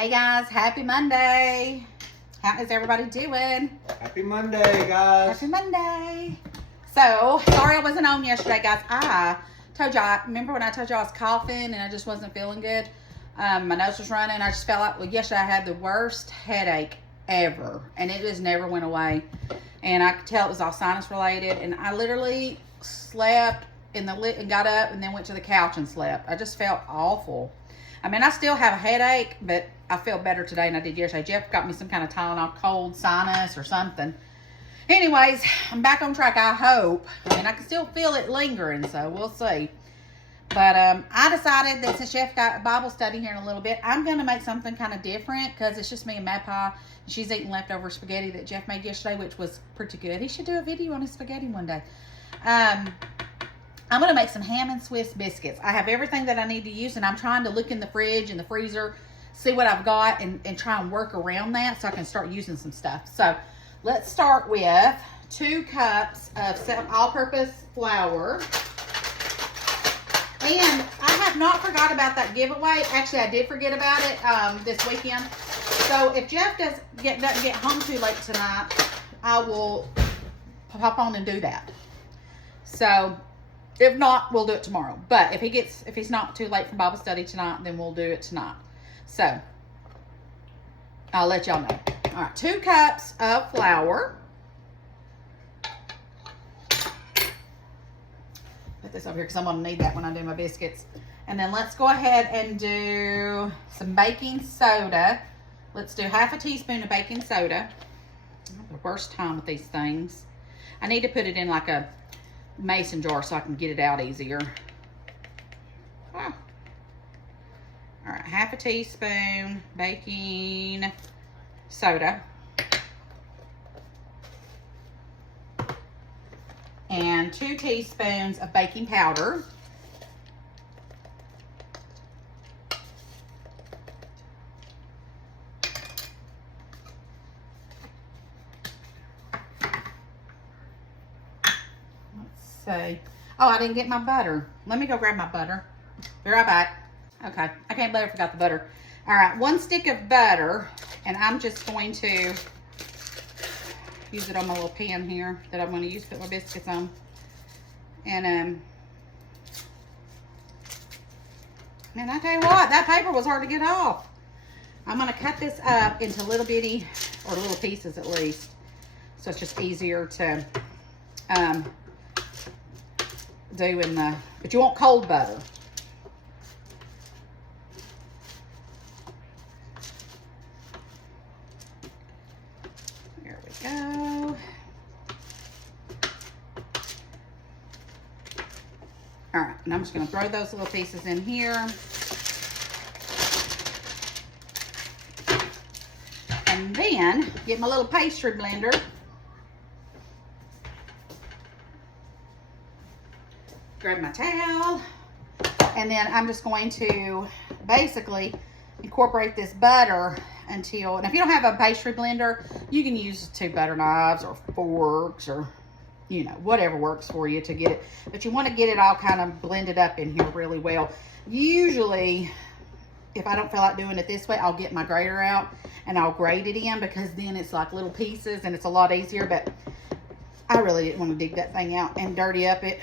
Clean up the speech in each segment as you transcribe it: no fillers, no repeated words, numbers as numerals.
Hey guys, happy Monday. How is everybody doing? Happy Monday, guys. Happy Monday. So, sorry I wasn't on yesterday, guys. I told y'all, remember when I told y'all I was coughing and I just wasn't feeling good? My nose was running. I just felt like, well, yesterday I had the worst headache ever. And it just never went away. And I could tell it was all sinus related. And I literally slept and got up and then went to the couch and slept. I just felt awful. I mean, I still have a headache, but I feel better today than I did yesterday. Jeff got me some kind of Tylenol cold sinus or something. Anyways, I'm back on track, I hope. I mean, I can still feel it lingering, so we'll see. But I decided that since Jeff got Bible study here in a little bit, I'm going to make something kind of different because it's just me and Magpie. She's eating leftover spaghetti that Jeff made yesterday, which was pretty good. He should do a video on his spaghetti one day. I'm going to make some ham and Swiss biscuits. I have everything that I need to use, and I'm trying to look in the fridge and the freezer, see what I've got, and try and work around that so I can start using some stuff. So let's start with 2 cups of all-purpose flour. And I have not forgot about that giveaway. Actually, I did forget about it this weekend. So if Jeff doesn't get home too late tonight, I will pop on and do that. So if not, we'll do it tomorrow. But if he's not too late for Bible study tonight, then we'll do it tonight. So I'll let y'all know. All right, 2 cups of flour. Put this over here because I'm going to need that when I do my biscuits. And then let's go ahead and do some baking soda. Let's do half a teaspoon of baking soda. I have the worst time with these things. I need to put it in like a mason jar so I can get it out easier. All right, half a teaspoon baking soda. And 2 teaspoons of baking powder. Let's see. Oh, I didn't get my butter. Let me go grab my butter. Be right back. Okay, I can't believe I forgot the butter. All right, 1 stick of butter, and I'm just going to use it on my little pan here that I'm going to use to put my biscuits on. And man, I tell you what, that paper was hard to get off. I'm going to cut this up into little bitty, or little pieces at least, so it's just easier to do in the, but you want cold butter. There we go. All right, and I'm just going to throw those little pieces in here. And then get my little pastry blender. Grab my towel. And then I'm just going to basically incorporate this butter until, and if you don't have a pastry blender, you can use 2 butter knives or forks or, you know, whatever works for you to get it. But you want to get it all kind of blended up in here really well. Usually, if I don't feel like doing it this way, I'll get my grater out and I'll grate it in, because then it's like little pieces and it's a lot easier. But I really didn't want to dig that thing out and dirty up it.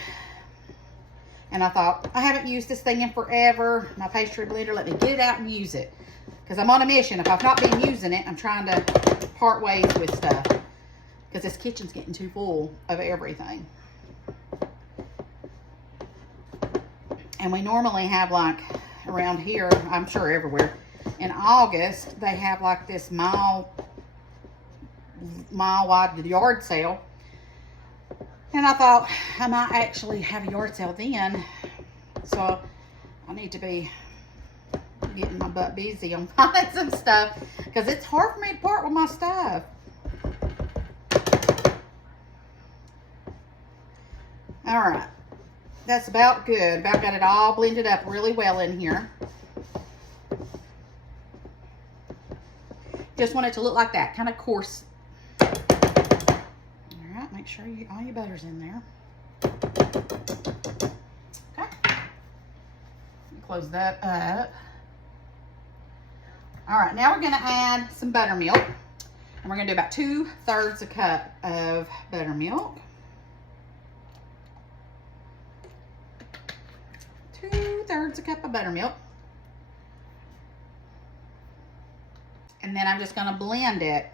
And I thought, I haven't used this thing in forever, my pastry blender. Let me get it out and use it, because I'm on a mission. If I've not been using it, I'm trying to part ways with stuff, because this kitchen's getting too full of everything. And we normally have, like, around here, I'm sure everywhere, in August, they have like this mile wide yard sale. And I thought I might actually have a yard sale then. So I need to be getting my butt busy on finding some stuff, because it's hard for me to part with my stuff. All right. That's about good. About got it all blended up really well in here. Just want it to look like that, kind of coarse. All right, make sure all your butter's in there. Okay. Close that up. All right, now we're gonna add some buttermilk. And we're gonna do about 2/3 a cup of buttermilk. 2/3 a cup of buttermilk. And then I'm just gonna blend it.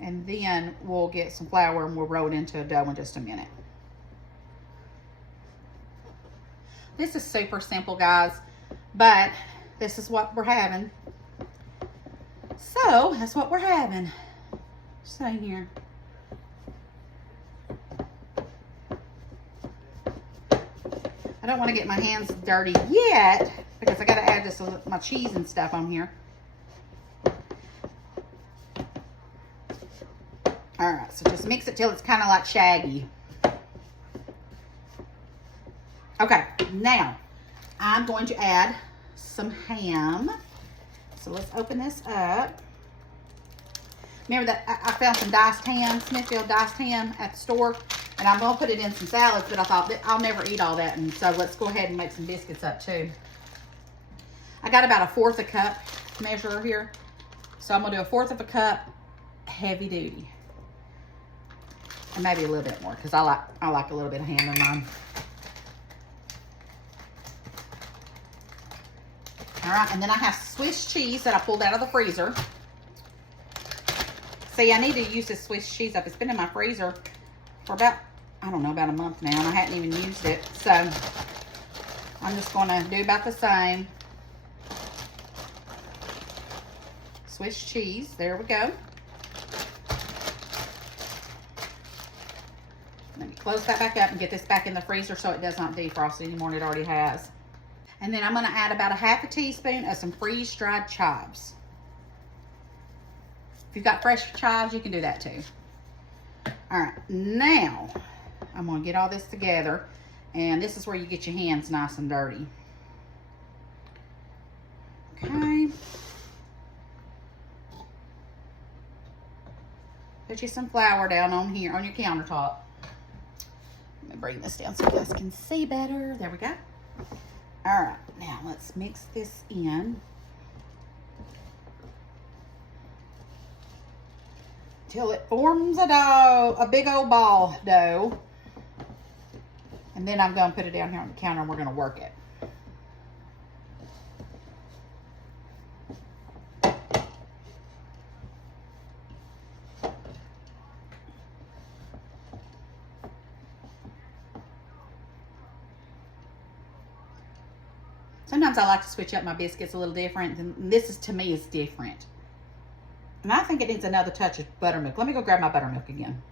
And then we'll get some flour and we'll roll it into a dough in just a minute. This is super simple, guys, but this is what we're having. So that's what we're having. Stay here. I don't want to get my hands dirty yet because I got to add this my cheese and stuff on here. All right, so just mix it till it's kind of like shaggy. Okay, now I'm going to add some ham. So let's open this up. Remember that I found some diced ham, Smithfield diced ham at the store, and I'm going to put it in some salads, but I thought that I'll never eat all that, and so let's go ahead and make some biscuits up too. I got about 1/4 a cup measure here, so I'm going to do 1/4 a cup heavy duty. And maybe a little bit more because I like a little bit of ham in mine. All right, and then I have Swiss cheese that I pulled out of the freezer. See, I need to use this Swiss cheese up. It's been in my freezer for about, I don't know, about a month now, and I hadn't even used it. So I'm just going to do about the same. Swiss cheese, there we go. Let me close that back up and get this back in the freezer so it does not defrost anymore, and it already has. And then I'm going to add about 1/2 teaspoon of some freeze-dried chives. If you've got fresh chives, you can do that too. All right, now I'm going to get all this together, and this is where you get your hands nice and dirty. Okay. Put you some flour down on here on your countertop. Let me bring this down so you guys can see better. There we go. All right, now let's mix this in till it forms a dough, a big old ball dough. And then I'm going to put it down here on the counter and we're going to work it. Sometimes I like to switch up my biscuits a little different, and this is, to me, is different. And I think it needs another touch of buttermilk. Let me go grab my buttermilk again.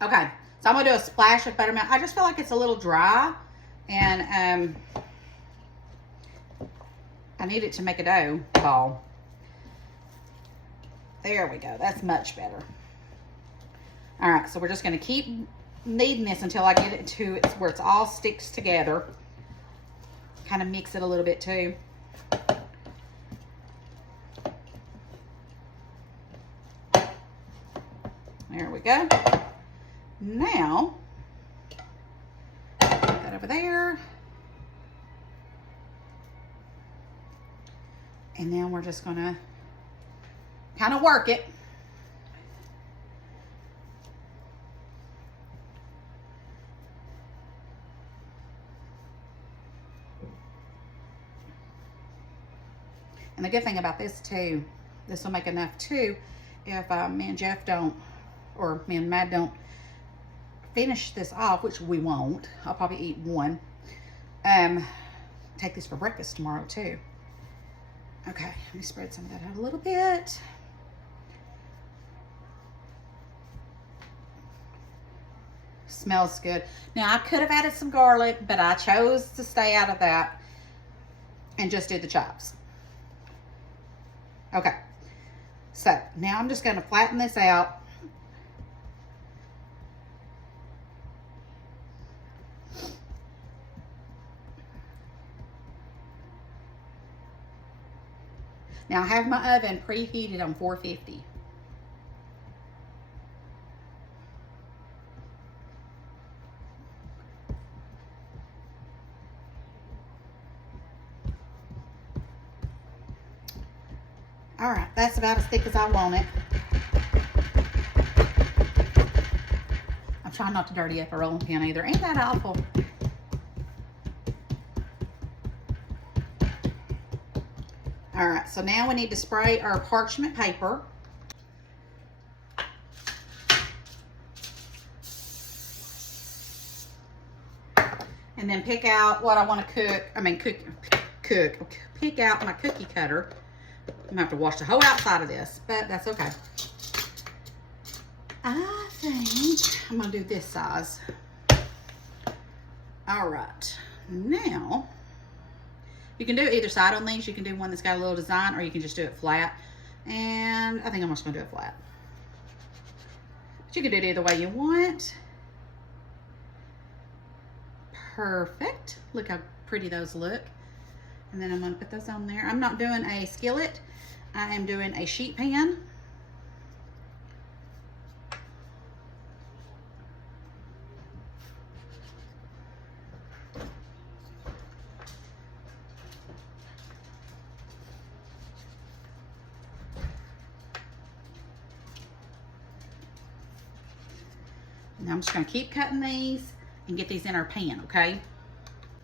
Okay, so I'm gonna do a splash of buttermilk. I just feel like it's a little dry, and I need it to make a dough ball. There we go, that's much better. All right, so we're just gonna keep kneading this until I get it to where it's all sticks together. Kind of mix it a little bit too. There we go. Now, put that over there. And then we're just gonna kind of work it. And the good thing about this too, this will make enough too, if me and Jeff don't, or me and Matt don't finish this off, which we won't. I'll probably eat one. Take this for breakfast tomorrow too. Okay, let me spread some of that out a little bit. Smells good. Now I could have added some garlic, but I chose to stay out of that and just do the chives. Okay, so now I'm just going to flatten this out. Now I have my oven preheated on 450. All right, that's about as thick as I want it. I'm trying not to dirty up a rolling pin either. Ain't that awful? All right, so now we need to spray our parchment paper. And then pick out what I want to cook. Pick out my cookie cutter. I'm gonna have to wash the whole outside of this, but that's okay. I think I'm gonna do this size. All right, now you can do either side on these. You can do one that's got a little design, or you can just do it flat. And I think I'm just gonna do it flat. But you can do it either way you want. Perfect. Look how pretty those look. And then I'm going to put those on there. I'm not doing a skillet. I am doing a sheet pan. Now I'm just going to keep cutting these and get these in our pan, okay?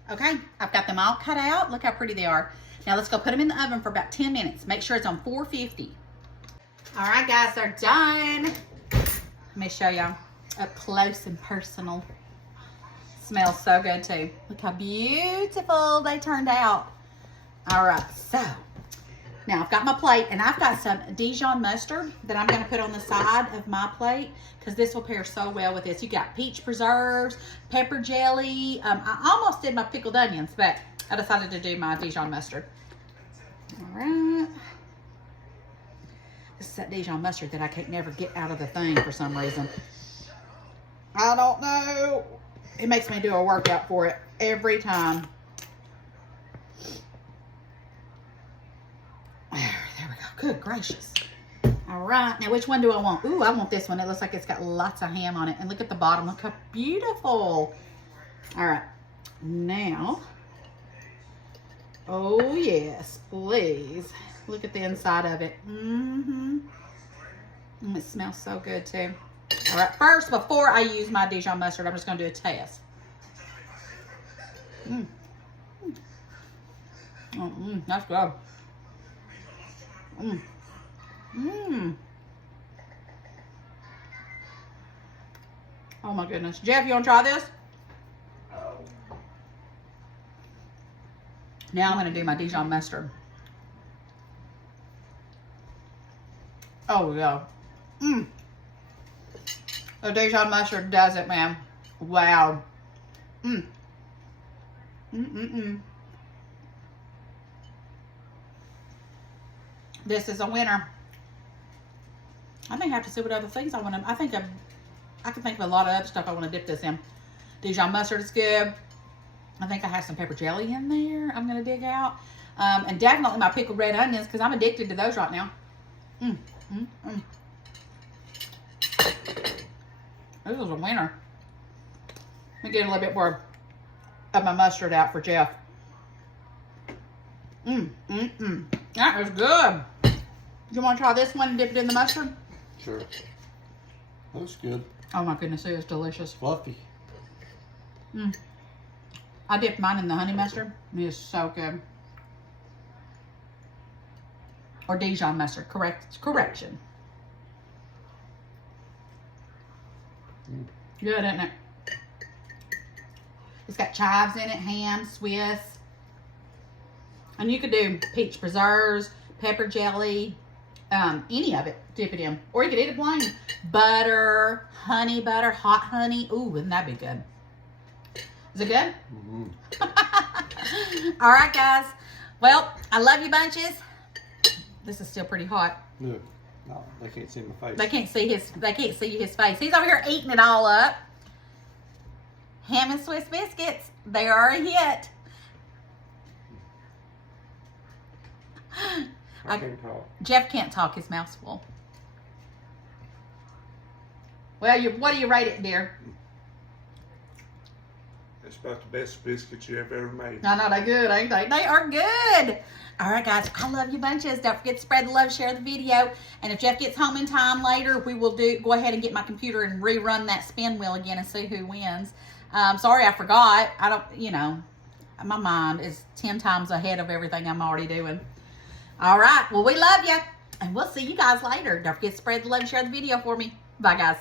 Okay, I've got them all cut out. Look how pretty they are. Now let's go put them in the oven for about 10 minutes. Make sure it's on 450. All right, guys, they're done. Let me show y'all up close and personal. Smells so good too. Look how beautiful they turned out. All right, so now I've got my plate, and I've got some Dijon mustard that I'm going to put on the side of my plate because this will pair so well with this. You got peach preserves, pepper jelly. I almost did my pickled onions, but I decided to do my Dijon mustard. All right. This is that Dijon mustard that I can't never get out of the thing for some reason. I don't know. It makes me do a workout for it every time. There we go. Good gracious. All right. Now, which one do I want? Ooh, I want this one. It looks like it's got lots of ham on it. And look at the bottom. Look how beautiful. All right. Now. Oh, yes. Please. Look at the inside of it. Mm-hmm. It smells so good, too. All right. First, before I use my Dijon mustard, I'm just going to do a test. That's good. Oh my goodness. Jeff, you want to try this? Now I'm going to do my Dijon mustard. Oh yeah. The Dijon mustard does it, man. Wow. This is a winner. I think I have to see what other things I want to. I can think of a lot of other stuff I want to dip this in. Dijon mustard is good. I think I have some pepper jelly in there I'm going to dig out. And definitely my pickled red onions because I'm addicted to those right now. This is a winner. Let me get a little bit more of my mustard out for Jeff. That was good. You want to try this one and dip it in the mustard? Sure. Looks good. Oh my goodness, it is delicious. Fluffy. I dipped mine in the honey mustard. It is so good. Or Dijon mustard, correction. Good, isn't it? It's got chives in it, ham, Swiss. And you could do peach preserves, pepper jelly, any of it, dip it in. Or you could eat it plain. Butter, honey butter, hot honey. Ooh, wouldn't that be good? Is it good? All right, guys. Well, I love you bunches. This is still pretty hot. Yeah. No, they can't see my face. They can't see his face. He's over here eating it all up. Ham and Swiss biscuits. They are a hit. I can't talk. Jeff can't talk. His mouth's full. Well, what do you rate it, dear? It's about the best biscuits you ever made. I know, they're good, ain't they? They are good. All right, guys, I love you bunches. Don't forget to spread the love, share the video. And if Jeff gets home in time later, we will go ahead and get my computer and rerun that spin wheel again and see who wins. Sorry, I forgot. I don't, you know, my mind is 10 times ahead of everything I'm already doing. All right, well, we love you. And we'll see you guys later. Don't forget to spread the love and share the video for me. Bye, guys.